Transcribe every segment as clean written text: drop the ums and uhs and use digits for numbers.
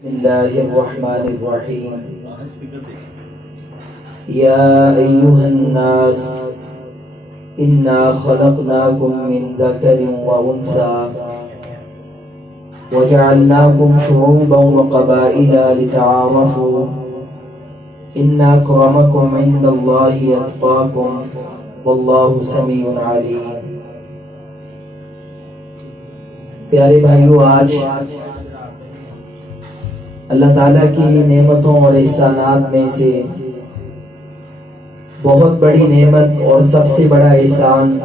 بسم الله الرحمن الرحيم. يا أيها الناس إنا خلقناكم من ذكر وأنثى وجعلناكم شعوبا وقبائل لتعارفوا إن أكرمكم عند الله أتقاكم والله سمیع علیم. پیارے بھائیو، آج اللہ تعالیٰ کی نعمتوں اور احسانات میں سے بہت بڑی نعمت اور سب سے بڑا احسان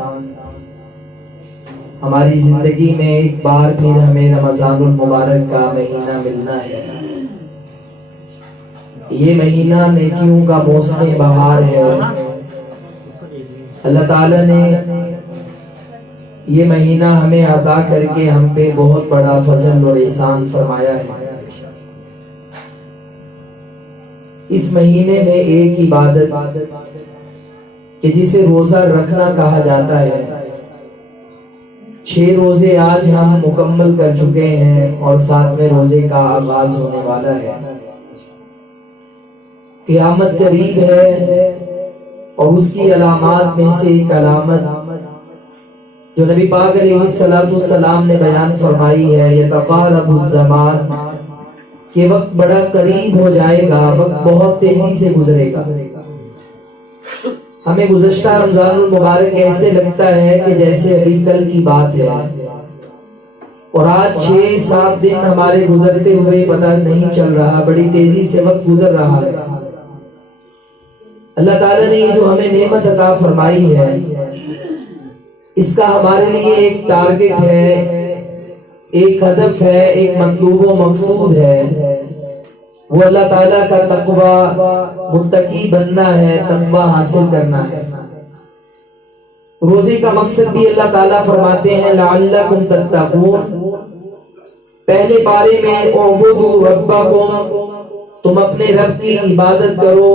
ہماری زندگی میں ایک بار پھر ہمیں رمضان المبارک کا مہینہ ملنا ہے. یہ مہینہ نیکیوں کا موسم بہار ہے. اللہ تعالیٰ نے یہ مہینہ ہمیں عطا کر کے ہم پہ بہت بڑا فضل اور احسان فرمایا ہے. اس مہینے میں ایک عبادت کہ جسے روزہ رکھنا کہا جاتا ہے، 6 روزے آج ہم مکمل کر چکے ہیں اور 7ویں روزے کا آغاز ہونے والا ہے. قیامت قریب ہے اور اس کی علامات میں سے ایک علامت جو نبی پاک علیہ السلام نے بیان فرمائی ہے، یتقارب الزمان، کہ وقت بڑا قریب ہو جائے گا، وقت بہت تیزی سے گزرے گا. ہمیں گزشتہ رمضان المبارک ایسے لگتا ہے کہ جیسے ابھی کل کی بات ہے، اور آج 6-7 دن ہمارے گزرتے ہوئے پتہ نہیں چل رہا، بڑی تیزی سے وقت گزر رہا ہے. اللہ تعالیٰ نے یہ جو ہمیں نعمت عطا فرمائی ہے، اس کا ہمارے لیے ایک ٹارگٹ ہے، ایک ہدف ہے، ایک مطلوب و مقصود ہے. وہ اللہ تعالیٰ کا تقوی، متقی بننا ہے، تقوی حاصل کرنا ہے. روزے کا مقصد بھی اللہ تعالیٰ فرماتے ہیں لعلکم تتقون. پہلے پارے میں اعبدوا ربکم، تم اپنے رب کی عبادت کرو،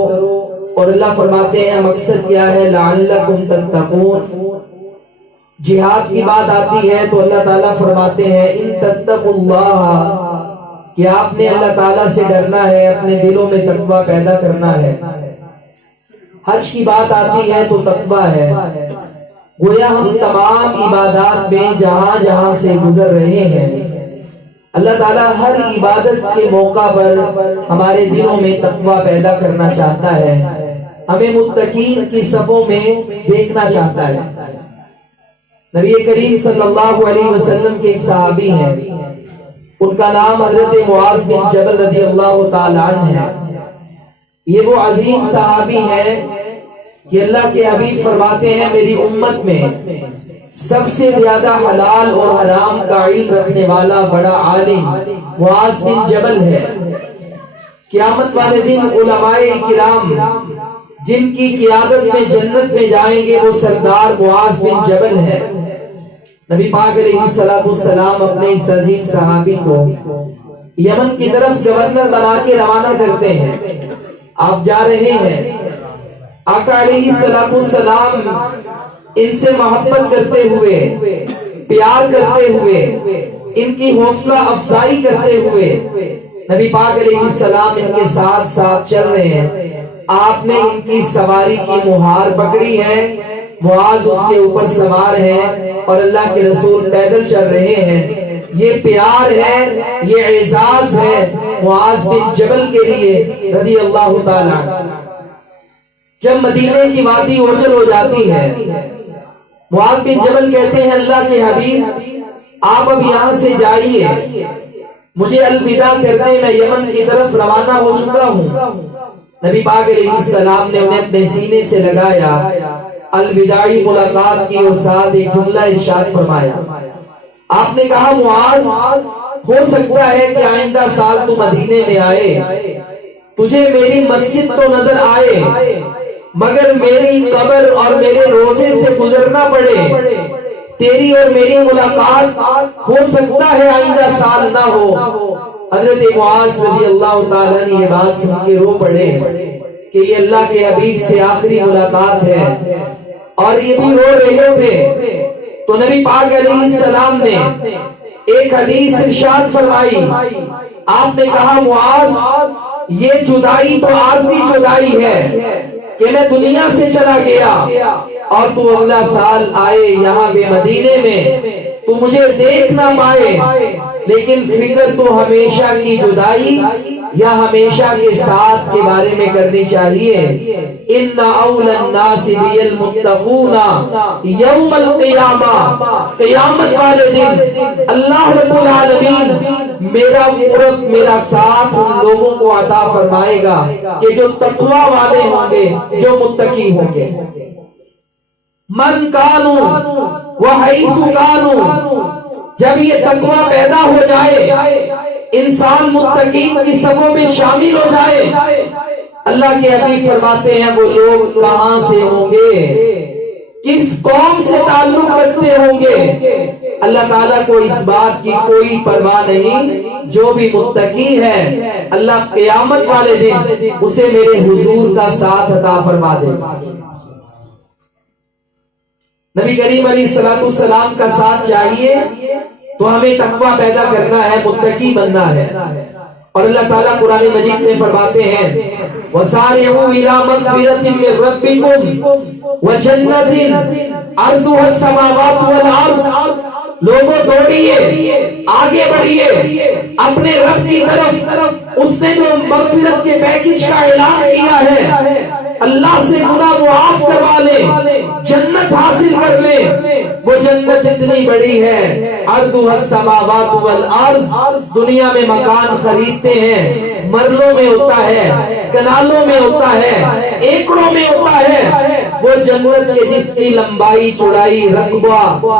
اور اللہ فرماتے ہیں مقصد کیا ہے، لعلکم تتقون. جہاد کی بات آتی ہے تو اللہ تعالیٰ فرماتے ہیں ان تتقوا اللہ، کہ آپ نے اللہ تعالیٰ سے ڈرنا ہے، اپنے دلوں میں تقوی پیدا کرنا ہے. حج کی بات آتی ہے تو تقوی ہے. گویا ہم تمام عبادات میں جہاں جہاں سے گزر رہے ہیں، اللہ تعالیٰ ہر عبادت کے موقع پر ہمارے دلوں میں تقوی پیدا کرنا چاہتا ہے، ہمیں متقین کی صفوں میں دیکھنا چاہتا ہے. نبی کریم صلی اللہ علیہ وسلم کے ایک صحابی ہیں، ان کا نام حضرت معاذ بن جبل رضی اللہ تعالی عنہ ہے. یہ وہ عظیم صحابی ہیں کہ اللہ کے حبیب فرماتے ہیں میری امت میں سب سے زیادہ حلال اور حرام کا علم رکھنے والا بڑا عالم معاذ بن جبل ہے. قیامت والے دن علماء کرام جن کی قیادت میں جنت میں جائیں گے وہ سردار معاذ بن جبل ہے. نبی پاک علیہ السلام اپنے اس عظیم صحابی کو یمن کی طرف گورنر بنا کے روانہ کرتے ہیں. آپ جا رہے ہیں، آقا علیہ السلام ان سے محبت کرتے ہوئے، پیار کرتے ہوئے، ان کی حوصلہ افزائی کرتے ہوئے نبی پاک علیہ السلام ان کے ساتھ ساتھ چل رہے ہیں. آپ نے ان کی سواری کی مہار پکڑی ہے، معاذ اس کے اوپر سوار ہے اور اللہ کے رسول پیدل چل رہے ہیں. یہ پیار ہے، یہ اعزاز ہے معاذ بن جبل کے لیے رضی اللہ تعالیٰ. جب مدینے کی وادی اوجل ہو جاتی ہے، معاذ بن جبل کہتے ہیں اللہ کے حبیب آپ اب یہاں سے جائیے، مجھے الوداع کرنے میں یمن کی طرف روانہ ہو چکا ہوں. نبی پاک علیہ السلام نے انہیں اپنے سینے سے لگایا، الوداعی ملاقات کی اور ساتھ ایک جملہ ارشاد فرمایا. آپ نے کہا معاذ ہو سکتا ہے کہ آئندہ سال تو مدینے میں آئے، تجھے میری مسجد تو نظر آئے، مگر میری قبر اور میرے روزے سے گزرنا پڑے. تیری اور میری ملاقات ہو سکتا ہے آئندہ سال نہ ہو. حضرت معاذ رضی اللہ تعالیٰ نے یہ بات سن کے رو پڑے کہ یہ اللہ کے حبیب سے آخری ملاقات ہے، اور یہ بھی رو رہے تھے. تو نبی پاک علیہ السلام نے ایک حدیث ارشاد فرمائی آپ نے کہا معاذ یہ جدائی تو عارضی جدائی ہے کہ میں دنیا سے چلا گیا اور تو اگلا سال آئے یہاں بے مدینے میں تو مجھے دیکھ نہ پائے، لیکن فکر تو ہمیشہ کی جدائی یا ہمیشہ کے ساتھ کے بارے میں کرنی چاہیے۔ ان اول الناس بی المتقون یوم القیامہ، قیامت والے دن اللہ رب العالمین میرا قرب، میرا ساتھ ان لوگوں کو عطا فرمائے گا کہ جو تقوی والے ہوں گے، جو متقی ہوں گے۔ من کانو وحیث کانو، جب یہ تقوی پیدا ہو جائے، انسان متقین کی صفوں میں شامل ہو جائے، اللہ کے حبیب فرماتے ہیں وہ لوگ کہاں سے ہوں گے، کس قوم سے تعلق رکھتے ہوں گے، اللہ تعالیٰ کو اس بات کی کوئی پرواہ نہیں۔ جو بھی متقی ہے اللہ قیامت والے دن اسے میرے حضور کا ساتھ عطا فرما دے گا۔ نبی کریم علیہ السلام کا ساتھ چاہیے تو ہمیں تقوی پیدا کرنا ہے، متقی بننا ہے۔ اور اللہ تعالیٰ قرآن مجید میں فرماتے ہیں وَسَارِعُوا إِلَىٰ مَغْفِرَةٍ مِّن رَّبِّكُمْ وَجَنَّةٍ عَرْضُهَا السَّمَاوَاتُ وَالْأَرْضُ، لوگوں دوڑیے، آگے بڑھیے اپنے رب کی طرف۔ اس نے جو مغفرت کے پیکج کا اعلان کیا ہے، اللہ سے گناہ معاف کروا لیں، جنت حاصل کر لیں، وہ جنت اتنی بڑی ہے، عرضها السماوات والارض، دنیا میں مکان خریدتے ہیں، مرلوں میں ہوتا ہے، کنالوں میں ہوتا ہے، ایکڑوں میں ہوتا ہے، وہ جنت کے جس کی لمبائی چوڑائی رقبہ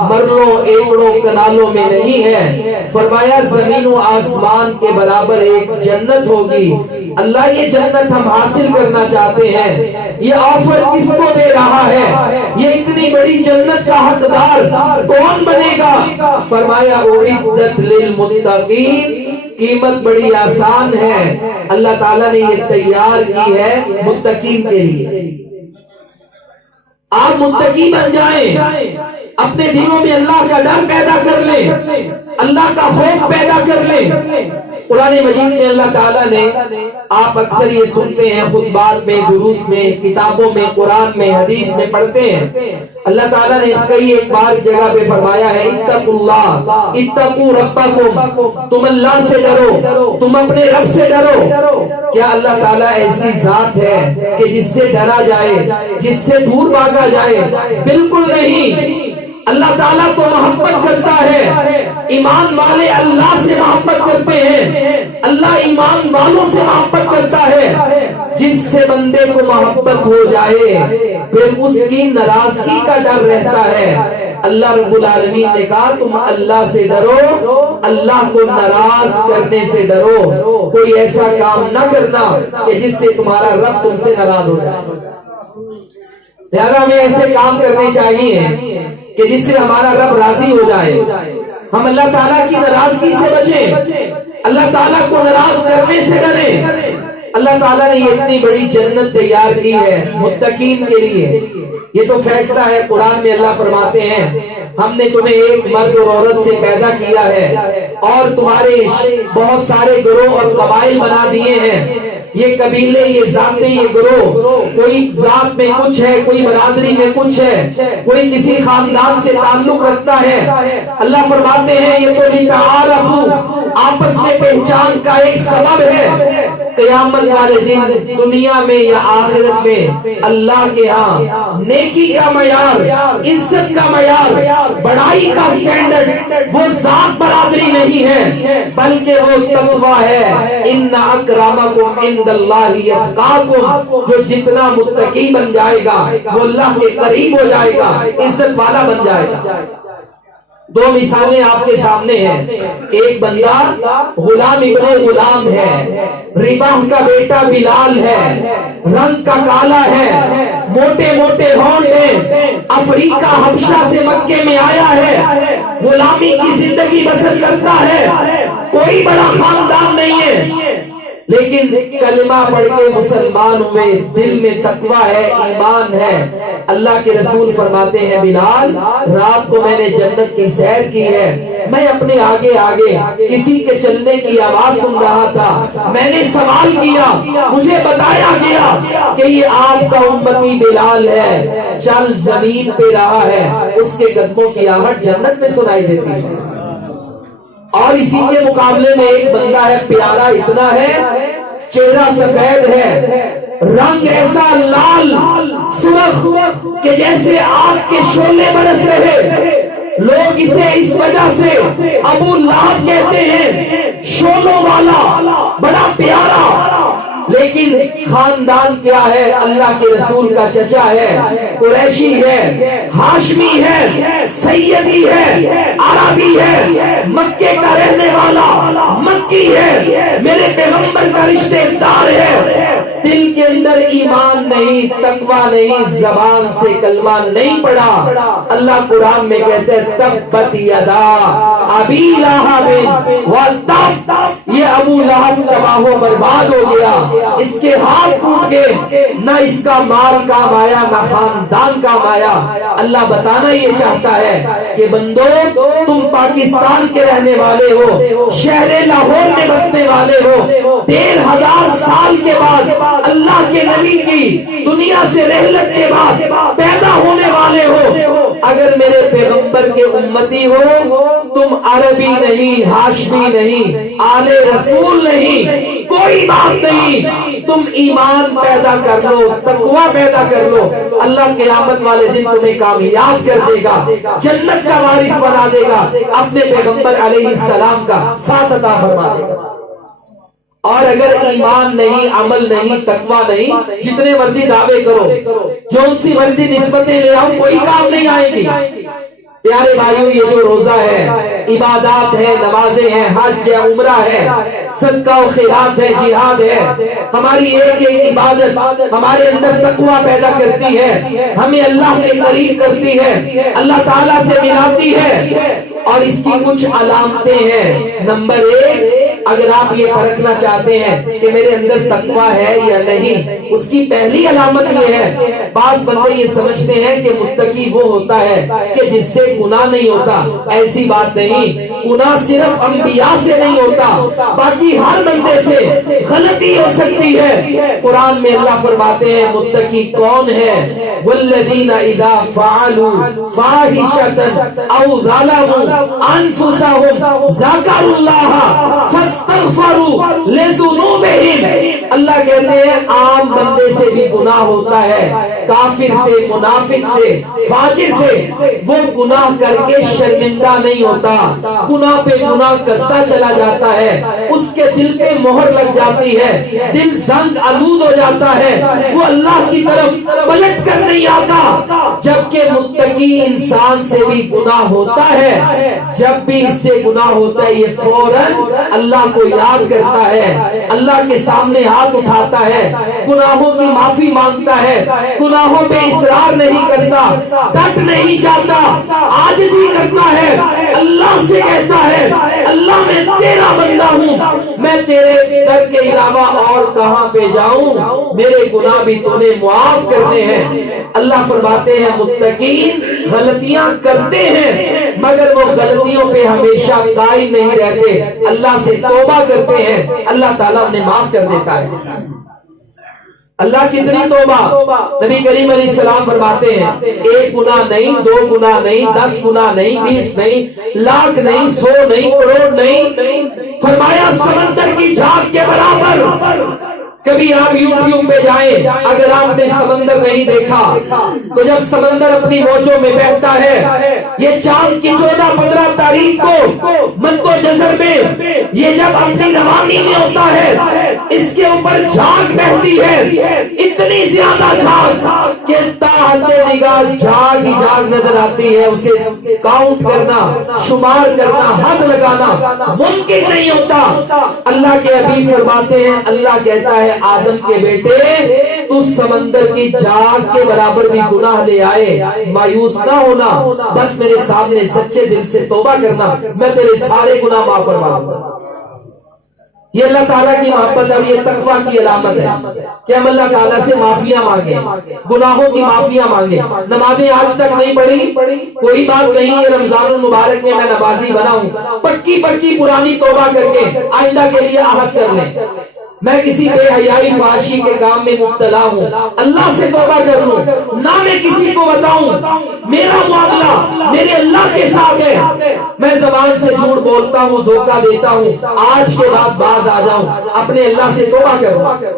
مرلوں ایکڑوں کنالوں میں نہیں ہے۔ فرمایا زمین و آسمان کے برابر ایک جنت ہوگی۔ اللہ یہ جنت ہم حاصل کرنا چاہتے ہیں، یہ آفر کس کو دے رہا ہے؟ یہ اتنی بڑی جنت کا حقدار کون بنے گا؟ فرمایا اعدت للمتقین، قیمت بڑی آسان ہے، اللہ تعالیٰ نے یہ تیار کی ہے متقین کے لیے۔ آپ متقی بن جائیں، اپنے دلوں میں اللہ کا ڈر پیدا کر لیں، اللہ کا خوف پیدا کر لیں۔ قرآن مجید میں اللہ تعالیٰ نے، آپ اکثر یہ سنتے ہیں خطبات میں، دروس میں، کتابوں میں، قرآن میں، حدیث میں پڑھتے ہیں، اللہ تعالیٰ نے کئی ایک بار جگہ پہ فرمایا ہے اتقوا اللہ، اتقوا ربکم، تم اللہ سے ڈرو، تم اپنے رب سے ڈرو۔ کیا اللہ تعالیٰ ایسی ذات ہے کہ جس سے ڈرا جائے، جس سے دور بھاگا جائے؟ بالکل نہیں۔ اللہ تعالیٰ تو محبت کرتا ہے، ایمان والے اللہ سے محبت کرتے ہیں، اللہ ایمان والوں سے محبت کرتا ہے۔ جس سے بندے کو محبت ہو جائے پھر اس کی ناراضگی کا ڈر رہتا ہے۔ اللہ رب العالمین نے کہا تم اللہ سے ڈرو، اللہ کو ناراض کرنے سے ڈرو، کوئی ایسا کام نہ کرنا کہ جس سے تمہارا رب تم سے ناراض ہو جائے۔ لہذا ہمیں ایسے کام کرنے چاہیے کہ جس سے ہمارا رب راضی ہو جائے، ہم اللہ تعالیٰ کی ناراضگی سے بچیں، اللہ تعالیٰ کو ناراض کرنے سے ڈریں۔ اللہ تعالیٰ نے یہ اتنی بڑی جنت تیار کی ہے متقین کے لیے، یہ تو فیصلہ ہے۔ قرآن میں اللہ فرماتے ہیں ہم نے تمہیں ایک مرد اور عورت سے پیدا کیا ہے اور تمہارے بہت سارے گروہ اور قبائل بنا دیے ہیں، یہ قبیلے، یہ ذاتیں، یہ گروہ، کوئی ذات میں کچھ ہے، کوئی برادری میں کچھ ہے، کوئی کسی خاندان سے تعلق رکھتا ہے۔ اللہ فرماتے ہیں یہ تو لتعارفوا، آپس میں پہچان کا ایک سبب ہے۔ قیامت والے دن دنیا میں یا آخرت میں اللہ کے ہاں نیکی کا معیار، عزت کا معیار، بڑائی کا سٹینڈرڈ وہ ذات برادری نہیں ہے بلکہ وہ تقوی ہے۔ ان اکرمکم عند اللہ اتقاکم، جو جتنا متقی بن جائے گا وہ اللہ کے قریب ہو جائے گا، عزت والا بن جائے گا۔ دو مثالیں آپ کے سامنے ہیں، ایک بندہ غلام ابن غلام ہے، رباح کا بیٹا بلال ہے، رنگ کا کالا ہے، موٹے موٹے ہونٹ ہیں، افریقہ حبشہ سے مکے میں آیا ہے، غلامی کی زندگی بسر کرتا ہے، کوئی بڑا خاندان نہیں ہے، لیکن کلمہ پڑھ کے مسلمان ہوئے، دل میں تقوی ہے، ایمان ہے۔ اللہ کے رسول فرماتے ہیں بلال رات کو میں نے جنت کی سیر کی ہے، میں اپنے آگے آگے کسی کے چلنے کی آواز سن رہا تھا، میں نے سوال کیا، مجھے بتایا گیا کہ یہ آپ کا امتی بلال ہے، چل زمین پہ رہا ہے، اس کے قدموں کی آہٹ جنت میں سنائی دیتی ہے۔ اور اسی کے مقابلے میں ایک بندہ ہے، پیارا اتنا ہے، چہرہ سفید ہے، رنگ ایسا لال سرخ کہ جیسے آگ کے شعلے برس رہے، لوگ اسے اس وجہ سے ابو لہب کہتے ہیں، شولوں والا، بڑا پیارا، لیکن خاندان کیا ہے؟ اللہ کے رسول کا چچا ہے، قریشی ہے، ہاشمی ہے، سیدی ہے، عربی ہے، مکے کا رہنے والا، مکی ہے، میرے پیغمبر کا رشتہ دار ہے، دل کے اندر ایمان نہیں، تقوی نہیں، زبان سے کلمہ نہیں پڑھا۔ اللہ قرآن میں کہتے ہیں تبت یدا ابی لہب وتب، یہ ابو لہب تباہ و برباد ہو گیا، اس کے ہاتھ ٹوٹ گئے، نہ اس کا مال کام آیا، نہ خاندان کام آیا۔ اللہ بتانا یہ چاہتا ہے کہ بندو، تم پاکستان کے رہنے والے ہو، شہر لاہور میں بسنے والے ہو، 1500 سال کے بعد اللہ کے نبی کی دنیا سے رحلت کے بعد پیدا ہونے والے ہو، اگر میرے پیغمبر کے امتی ہو، تم عربی نہیں، ہاشمی نہیں، آل رسول نہیں، کوئی بات نہیں، تم ایمان پیدا کر لو، تقوی پیدا کر لو، اللہ قیامت والے دن تمہیں کامیاب کر دے گا، جنت کا وارث بنا دے گا، اپنے پیغمبر علیہ السلام کا ساتھ عطا فرما دے گا۔ اور اگر ایمان نہیں، عمل نہیں، تقوی نہیں، جتنے مرضی دعوے کرو، جو سی مرضی نسبتیں لے آؤ، کوئی کام نہیں آئے گی۔ پیارے بھائیوں، یہ جو روزہ ہے، عبادات ہے، نمازیں ہیں، حج ہے، عمرہ ہے، صدقہ و خیرات ہے، جہاد ہے، ہماری ایک ایک عبادت ہمارے اندر تقوی پیدا کرتی ہے، ہمیں اللہ کے قریب کرتی ہے، اللہ تعالیٰ سے ملاتی ہے۔ اور اس کی کچھ علامتیں ہیں۔ نمبر 1، اگر آپ یہ پرکھنا چاہتے ہیں کہ میرے اندر تقوی ہے یا نہیں، اس کی پہلی علامت یہ ہے، بعض بندے یہ سمجھتے ہیں کہ متقی وہ ہوتا ہے کہ جس سے گناہ نہیں ہوتا، ایسی بات نہیں، گناہ صرف انبیاء سے نہیں ہوتا، باقی ہر بندے سے غلطی ہو سکتی ہے۔ قرآن میں اللہ فرماتے ہیں متقی کون ہے؟ والذین اذا فعلوا فاحشۃ او ظلموا انفسهم ذکروا اللہ فاستغفروا لذنوبہم۔ اللہ کہتے ہیں عام بندے سے بھی گناہ ہوتا ہے، کافر سے، منافق سے، فاجر سے، وہ گناہ کر کے شرمندہ نہیں ہوتا، گناہ پہ گناہ کرتا چلا جاتا ہے، اس کے دل پہ مہر لگ جاتی ہے، دل زنگ آلود ہو جاتا ہے، وہ اللہ کی طرف پلٹ کر نہیں آتا۔ جبکہ متقی انسان سے بھی گناہ ہوتا ہے، جب بھی اس سے گناہ ہوتا ہے یہ فوراً اللہ کو یاد کرتا ہے، اللہ کے سامنے ہاتھ اٹھاتا ہے، گناہوں کی معافی مانگتا ہے، گناہوں پہ اصرار نہیں کرتا، ڈٹ نہیں جاتا، عاجزی کرتا ہے، اللہ سے کہتا ہے اللہ میں تیرا بندہ ہوں، میں تیرے در کے علاوہ اور کہاں پہ جاؤں، میرے گناہ بھی تو نے معاف کرنے ہیں۔ اللہ فرماتے ہیں متقین غلطیاں کرتے ہیں مگر وہ غلطیوں پہ ہمیشہ قائم نہیں رہتے، اللہ سے توبہ کرتے ہیں، اللہ تعالیٰ انہیں معاف کر دیتا ہے۔ اللہ کتنی توبہ، نبی کریم علیہ السلام فرماتے ہیں 1 گناہ نہیں، 2 گناہ نہیں، 10 گناہ نہیں، 20 نہیں، لاکھ نہیں، 100 نہیں، کروڑ نہیں، فرمایا سمندر کی جھاگ کے برابر۔ کبھی آپ یوٹیوب پہ جائیں، اگر آپ نے سمندر نہیں دیکھا تو جب سمندر اپنی موجوں میں بہتا ہے، یہ چاند کی 14-15 تاریخ کو مد و جزر میں یہ جب اپنی روانی میں ہوتا ہے، اس کے اوپر جھاگ بہتی ہے، اتنی زیادہ جھاگ کہ تاحت نگاہ جھاگ ہی جھاگ نظر آتی ہے، اسے کاؤنٹ کرنا، شمار کرنا، حد لگانا ممکن نہیں ہوتا۔ اللہ کے حبیب فرماتے ہیں، اللہ کہتا ہے آدم کے بیٹے تو سمندر کی جھاگ کے برابر بھی گناہ لے آئے، مایوس نہ ہونا، بس میرے سامنے سچے دل سے توبہ کرنا، میں تیرے سارے گناہ معاف فرما دوں گا۔ یہ اللہ تعالیٰ کی محبت اور یہ تقویٰ کی علامت ہے کہ ہم اللہ تعالیٰ سے معافیاں مانگیں، گناہوں کی معافیاں مانگیں۔ نمازیں آج تک نہیں پڑھی، کوئی بات نہیں، یہ رمضان المبارک میں میں نمازی بنا ہوں، پکی پرانی توبہ کر کے آئندہ کے لیے عہد کر لیں، میں کسی بے حیائی فحاشی کے کام میں مبتلا ہوں، اللہ سے توبہ کر لوں، نہ میں کسی کو بتاؤں، میرا معاملہ میرے اللہ کے ساتھ ہے، میں زبان سے جھوٹ بولتا ہوں، دھوکہ دیتا ہوں، آج کے بعد باز آ جاؤں، اپنے اللہ سے توبہ کروں۔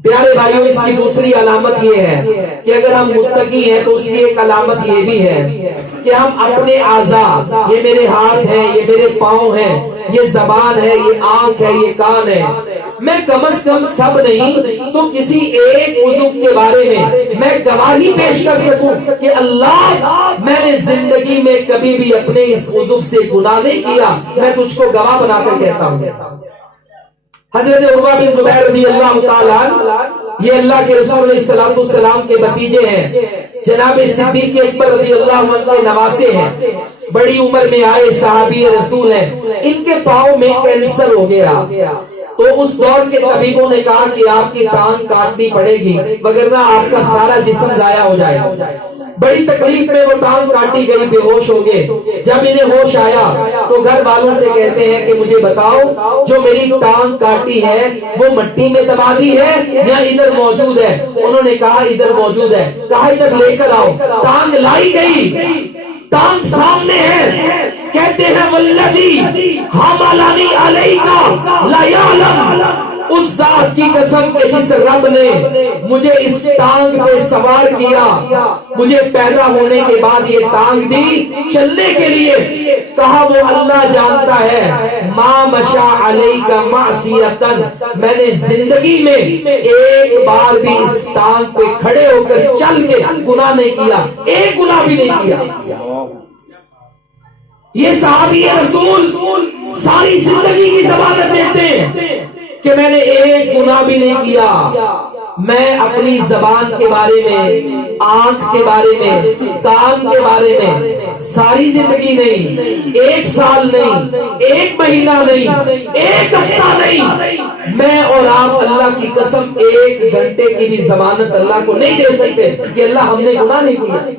پیارے بھائیوں، اس کی دوسری علامت یہ ہے کہ اگر ہم متقی ہیں تو اس کی ایک علامت یہ بھی ہے کہ ہم اپنے اعضاء، یہ میرے ہاتھ ہیں، یہ میرے پاؤں ہیں، یہ زبان ہے، یہ آنکھ ہے، یہ کان ہے، میں کم از کم سب نہیں تو کسی ایک عضو کے بارے میں گواہی پیش کر سکوں کہ اللہ، میں نے زندگی میں کبھی بھی اپنے اس عضو سے گناہ نہیں کیا، میں تجھ کو گواہ بنا کر کہتا ہوں۔ حضرت عروہ بن زبیر رضی اللہ تعالیٰ یہ اللہ کے رسول علیہ السلام کے بھتیجے ہیں، جناب صدیق اکبر رضی اللہ عنہ کے نواسے ہیں، بڑی عمر میں آئے صحابی رسول ہیں، ان کے پاؤں میں کینسر ہو گیا، تو اس دور کے طبیبوں نے کہا کہ آپ کی ٹانگ کاٹنی پڑے گی وگرنہ آپ کا سارا جسم ضائع ہو جائے گا۔ بڑی تکلیف میں وہ ٹانگ کاٹی گئی، بے ہوش ہو گئے۔ جب انہیں ہوش آیا تو گھر والوں سے کہتے ہیں کہ مجھے بتاؤ، جو میری ٹانگ کاٹی ہے وہ مٹی میں دبا دی ہے یا ادھر موجود ہے؟ انہوں نے کہا ادھر موجود ہے۔ کہا ادھر لے کر آؤ، ٹانگ لائی گئی، ٹانگ سامنے ہے، کہتے ہیں والذی حملنی علیکا لا یعلم، اس ذات کی قسم کہ جس رب نے مجھے اس ٹانگ پہ سوار کیا، مجھے پیدا ہونے کے بعد یہ ٹانگ دی چلنے کے لیے، کہا وہ اللہ جانتا ہے، ما مشا علیک معصیتن، میں نے زندگی میں ایک بار بھی اس ٹانگ پہ کھڑے ہو کر چل کے گناہ نہیں کیا، ایک گناہ بھی نہیں کیا۔ یہ صحابی رسول ساری زندگی کی ضمانت دیتے ہیں کہ میں نے ایک گناہ بھی نہیں کیا۔ میں اپنی زبان کے بارے میں، آنکھ کے بارے میں، کان کے بارے میں ساری زندگی نہیں، ایک سال نہیں، ایک مہینہ نہیں، ایک ہفتہ نہیں، میں اور آپ اللہ کی قسم ایک گھنٹے کی بھی ضمانت اللہ کو نہیں دے سکتے کہ اللہ ہم نے گناہ نہیں کیا۔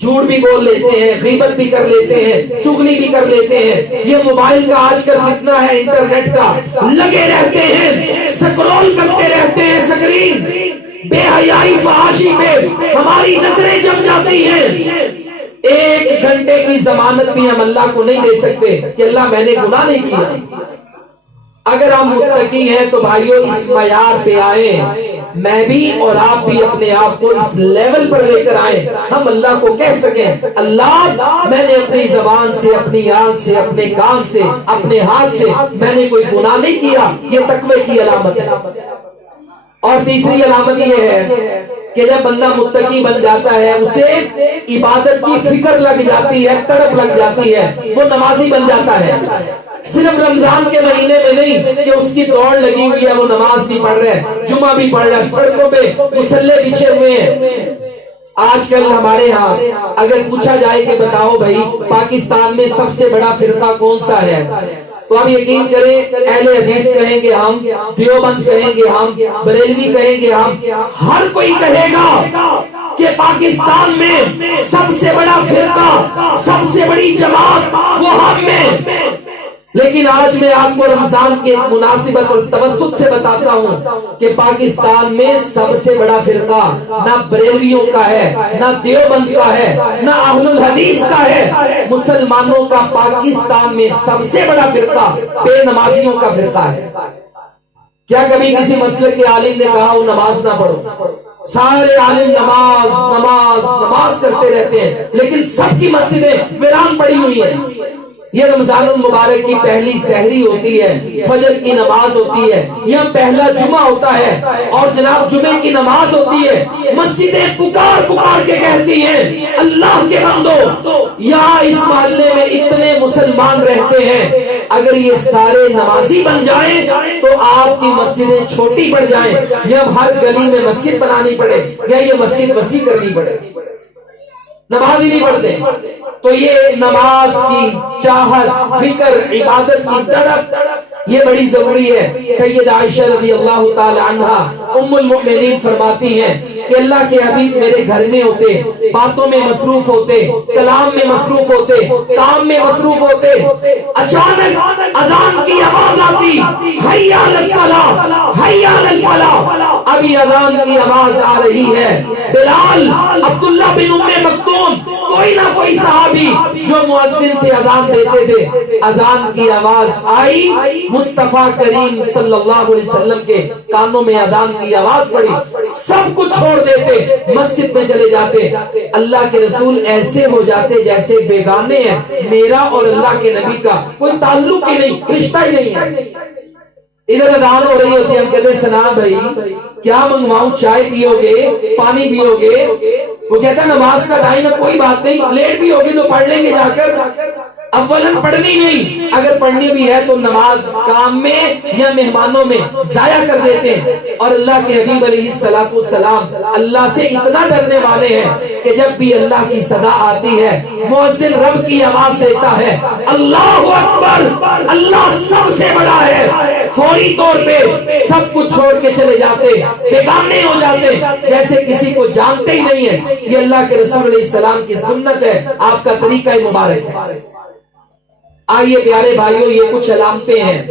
جھوٹ بھی بول لیتے ہیں، غیبت بھی کر لیتے ہیں، چغلی بھی کر لیتے ہیں، یہ موبائل کا آج کل فتنہ ہے، انٹرنیٹ کا، لگے رہتے ہیں، سکرول کرتے رہتے ہیں، سکرین، بے حیائی فحاشی پہ ہماری نظریں جم جاتی ہیں۔ ایک گھنٹے کی ضمانت بھی ہم اللہ کو نہیں دے سکتے کہ اللہ میں نے گناہ نہیں کیا۔ اگر ہم متقی ہیں تو بھائیوں اس معیار پہ آئیں، میں بھی اور آپ بھی اپنے آپ کو اس لیول پر لے کر آئیں، ہم اللہ کو کہہ سکیں اللہ، میں نے اپنی زبان سے، اپنی آنکھ سے، اپنے کان سے، اپنے ہاتھ سے میں نے کوئی گناہ نہیں کیا۔ یہ تقوی کی علامت ہے۔ اور تیسری علامت یہ ہے کہ جب بندہ متقی بن جاتا ہے، اسے عبادت کی فکر لگ جاتی ہے، تڑپ لگ جاتی ہے، وہ نمازی بن جاتا ہے۔ صرف رمضان کے مہینے میں نہیں کہ اس کی دوڑ لگی ہوئی ہے، وہ نماز بھی پڑھ رہے ہیں، جمعہ بھی پڑھ رہے ہیں، سڑکوں پہ مصلے بچھے ہوئے ہیں۔ آج کل ہمارے ہاں اگر پوچھا جائے کہ بتاؤ بھائی پاکستان میں سب سے بڑا فرقہ کون سا ہے، تو آپ یقین کریں اہل حدیث کہیں گے ہم، دیوبند کہیں گے ہم، بریلوی کہیں گے ہم، ہر کوئی کہے گا کہ پاکستان میں سب سے بڑا فرقہ، سب سے بڑی جماعت وہ ہم میں۔ لیکن آج میں آپ کو رمضان کے مناسبت اور توسط سے بتاتا ہوں کہ پاکستان میں سب سے بڑا فرقہ نہ بریلویوں کا ہے، نہ دیوبند کا ہے، نہ اہل الحدیث کا ہے، مسلمانوں کا پاکستان میں سب سے بڑا فرقہ بے نمازیوں کا فرقہ ہے۔ کیا کبھی کسی مسلک کے عالم نے کہا وہ نماز نہ پڑھو؟ سارے عالم نماز نماز نماز کرتے رہتے ہیں، لیکن سب کی مسجدیں ویران پڑی ہوئی ہیں۔ یہ رمضان المبارک کی پہلی سحری ہوتی ہے، فجر کی نماز ہوتی ہے، یہ پہلا جمعہ ہوتا ہے، اور جناب جمعے کی نماز ہوتی ہے، مسجدیں پکار پکار کے کہتی ہیں اللہ کے بندو، یہاں اس محلے میں اتنے مسلمان رہتے ہیں، اگر یہ سارے نمازی بن جائیں تو آپ کی مسجدیں چھوٹی پڑ جائیں، یا ہر گلی میں مسجد بنانی پڑے، یا یہ مسجد وسیع کرنی پڑے، نماز ہی نہیں پڑھتے۔ تو یہ نماز کی چاہت، فکر، عبادت کی تڑپ، یہ بڑی ضروری ہے۔ سید عائشہ رضی اللہ تعالی عنہا ام المؤمنین فرماتی ہیں کہ اللہ کے حبیب میرے گھر میں ہوتے، باتوں میں مصروف ہوتے، کلام میں مصروف ہوتے، کام میں مصروف ہوتے، اچانک اذان کی آواز آتی، حی علی الصلاۃ حی علی الفلاح، ابھی اذان کی آواز آ رہی ہے، بلال، عبداللہ بن ام مکتوم، کوئی نہ کوئی صحابی جو مؤذن تھے اذان دیتے تھے، اذان کی آواز آئی، مصطفیٰ کریم صلی اللہ علیہ وسلم کے کانوں میں اذان کی آواز پڑی، سب کچھ چھوڑ دیتے، مسجد میں چلے جاتے، اللہ کے رسول ایسے ہو جاتے جیسے بیگانے ہیں، میرا اور اللہ کے نبی کا کوئی تعلق ہی نہیں، رشتہ ہی نہیں ہے۔ ادھر اذان ہو رہی ہوتی ہے، ہم کہتے ہیں سنا بھائی کیا منگواؤں، چائے پیو گے، پانی پیو گے؟ وہ کہتا ہے نماز کا ٹائم ہے، کوئی بات نہیں، لیٹ بھی ہوگی تو پڑھ لیں گے جا کر۔ اولاً پڑھنی نہیں، اگر پڑھنی بھی ہے تو نماز کام میں یا مہمانوں میں ضائع کر دیتے ہیں۔ اور اللہ کے حبیب علیہ السلام اللہ سے اتنا ڈرنے والے ہیں کہ جب بھی اللہ کی صدا آتی ہے، مؤذن رب کی آواز دیتا ہے، اللہ اکبر، اللہ سب سے بڑا ہے، فوری طور پہ سب کچھ چھوڑ کے چلے جاتے، بیگانے ہو جاتے، جیسے کسی کو جانتے ہی نہیں ہے۔ یہ اللہ کے رسول علیہ السلام کی سنت ہے، آپ کا طریقہ مبارک ہے۔ آئیے پیارے بھائیوں، یہ کچھ علامتیں ہیں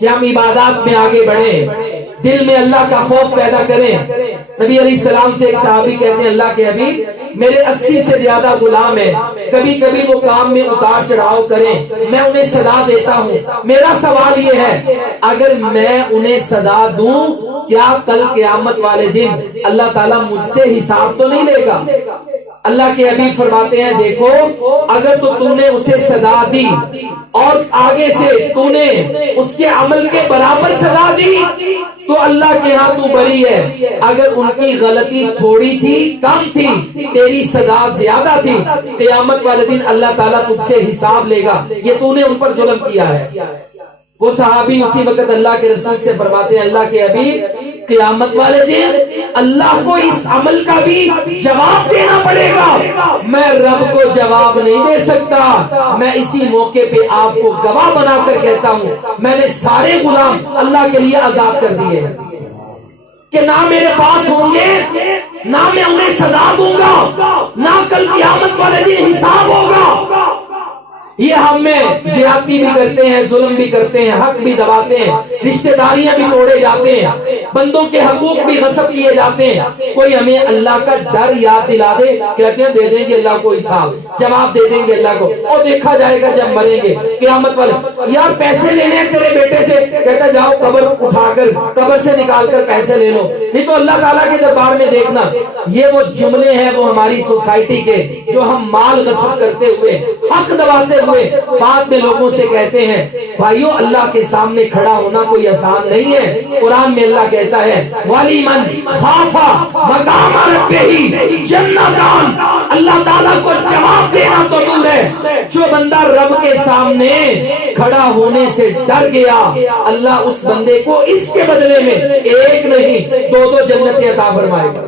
کہ ہم عبادات میں آگے بڑھیں، دل میں اللہ کا خوف پیدا کریں۔ نبی علیہ السلام سے ایک صحابی کہتے ہیں اللہ کے حبیب میرے 80 سے زیادہ غلام ہیں، کبھی کبھی وہ کام میں اتار چڑھاؤ کریں، میں انہیں صدا دیتا ہوں، میرا سوال یہ ہے اگر میں انہیں صدا دوں کیا کل قیامت والے دن اللہ تعالیٰ مجھ سے حساب تو نہیں لے گا؟ اللہ کے حبیب فرماتے ہیں دیکھو اگر تو نے اسے صدا دی اور آگے سے تو نے اس کے عمل کے برابر صدا دی تو اللہ کے ہاں تو بری ہے، اگر ان کی غلطی تھوڑی تھی، کم تھی، تیری صدا زیادہ تھی، قیامت والے دن اللہ تعالیٰ تجھ سے حساب لے گا، یہ تو نے ان پر ظلم کیا ہے۔ وہ صحابی اسی وقت اللہ کے رسول سے فرماتے ہیں اللہ کے حبیب قیامت والے دن اللہ کو اس عمل کا بھی جواب دینا پڑے گا، میں رب کو جواب نہیں دے سکتا، میں اسی موقع پہ آپ کو گواہ بنا کر کہتا ہوں میں نے سارے غلام اللہ کے لیے آزاد کر دیے کہ نہ میرے پاس ہوں گے، نہ میں انہیں صدا دوں گا، نہ کل قیامت والے دن حساب ہوگا۔ یہ ہم میں زیادتی بھی کرتے ہیں، ظلم بھی کرتے ہیں، حق بھی دباتے ہیں، رشتہ داریاں بھی توڑے جاتے ہیں، بندوں کے حقوق بھی غصب کیے جاتے ہیں۔ کوئی ہمیں اللہ کا ڈر یاد دلا دے، کہتے ہیں دے دیں گے اللہ کو حساب، جواب دے دیں گے اللہ کو، اور دیکھا جائے گا جب مریں گے قیامت والے۔ یار پیسے لینے ہیں تیرے بیٹے سے، کہتا جاؤ قبر اٹھا کر قبر سے نکال کر پیسے لے لو، نہیں تو اللہ تعالیٰ کے دربار میں دیکھنا۔ یہ وہ جملے ہیں وہ ہماری سوسائٹی کے جو ہم مال غصب کرتے ہوئے، حق دباتے ہوئے بعد میں لوگوں سے کہتے ہیں۔ بھائیو اللہ کے سامنے کھڑا ہونا کوئی آسان نہیں ہے۔ قرآن میں اللہ کہتا ہے وَلِمَنْ خَافَ مَقَامَ رَبِّهِ جَنَّتَانِ، اللہ تعالیٰ کو جواب دینا تو دور ہے، جو بندہ رب کے سامنے کھڑا ہونے سے ڈر گیا اللہ اس بندے کو اس کے بدلے میں ایک نہیں دو جنتیں عطا فرمائے گا۔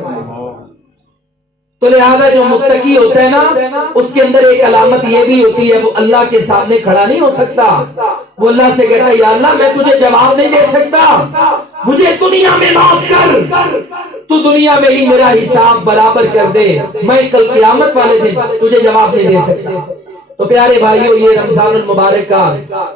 تو لہذا جو متقی ہوتا ہے نا اس کے اندر ایک علامت یہ بھی ہوتی ہے وہ اللہ کے سامنے کھڑا نہیں ہو سکتا، وہ اللہ سے کہتا ہے یا اللہ میں تجھے جواب نہیں دے سکتا، مجھے دنیا میں معاف کر، تو دنیا میں ہی میرا حساب برابر کر دے، میں کل قیامت والے دن تجھے جواب نہیں دے سکتا۔ تو پیارے بھائیوں یہ رمضان المبارک کا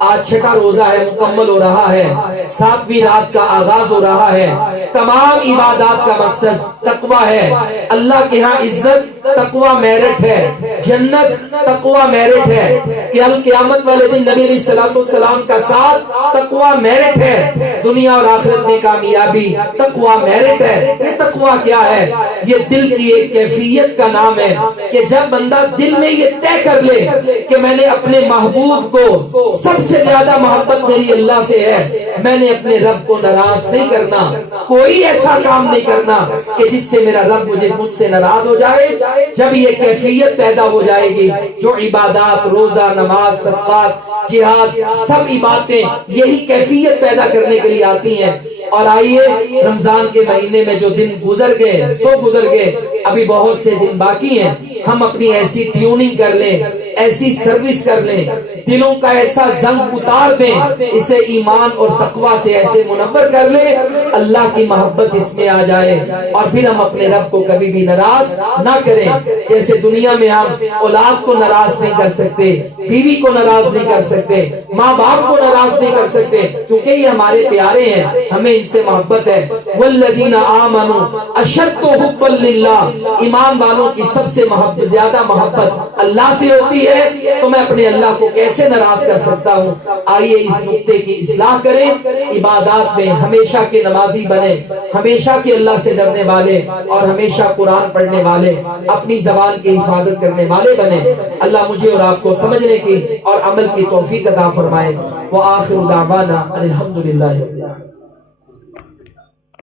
آج 6واں روزہ ہے، مکمل ہو رہا ہے، 7ویں رات کا آغاز ہو رہا ہے۔ تمام عبادات کا مقصد تقوی ہے، اللہ کے ہاں عزت تقوی میرٹ ہے، جنت تقوی میرٹ ہے، کہ قیامت والے دن نبی علیہ السلام کا ساتھ تقوی میرٹ ہے، دنیا اور آخرت میں کامیابی تقوی میرٹ ہے۔ یہ تقوی کیا ہے؟ یہ دل کی ایک کیفیت کا نام ہے کہ جب بندہ دل میں یہ طے کر لے کہ میں نے اپنے محبوب کو سب سے زیادہ محبت میری اللہ سے ہے، میں نے اپنے رب کو ناراض نہیں کرنا، کوئی ایسا کام نہیں کرنا کہ جس سے میرا رب مجھ سے ناراض ہو جائے۔ جب یہ کیفیت پیدا ہو جائے گی، جو عبادات، روزہ، نماز، صدقات، جہاد، سب عبادتیں یہی کیفیت پیدا کرنے کے لیے آتی ہیں۔ اور آئیے رمضان کے مہینے میں جو دن گزر گئے سو گزر گئے، ابھی بہت سے دن باقی ہیں، ہم اپنی ایسی ٹیوننگ کر لیں ایسی سروس کر لیں، دلوں کا ایسا زنگ اتار دیں، اسے ایمان اور تقوی سے ایسے منور کر لیں، اللہ کی محبت اس میں آ جائے، اور پھر ہم اپنے رب کو کبھی بھی ناراض نہ کریں۔ جیسے دنیا میں ہم اولاد کو ناراض نہیں کر سکتے، بیوی کو ناراض نہیں کر سکتے، ماں باپ کو ناراض نہیں کر سکتے، کیونکہ یہ ہمارے پیارے ہیں، ہمیں ان سے محبت ہے۔ والذین آمنوا اشد حبا للہ، ایمان والوں کی سب سے زیادہ محبت اللہ سے ہوتی ہے، تو میں اپنے اللہ کو کیسے ناراض کر سکتا ہوں؟ آئیے اس نقطے کی اصلاح کریں، عبادات میں ہمیشہ کے نمازی بنے، ہمیشہ کے اللہ سے ڈرنے والے اور ہمیشہ قرآن پڑھنے والے، اپنی زبان کی حفاظت کرنے والے بنے۔ اللہ مجھے اور آپ کو سمجھنے کی اور عمل کی توفیق عطا فرمائے۔ وآخر دعوانا الحمدللہ رب العالمین۔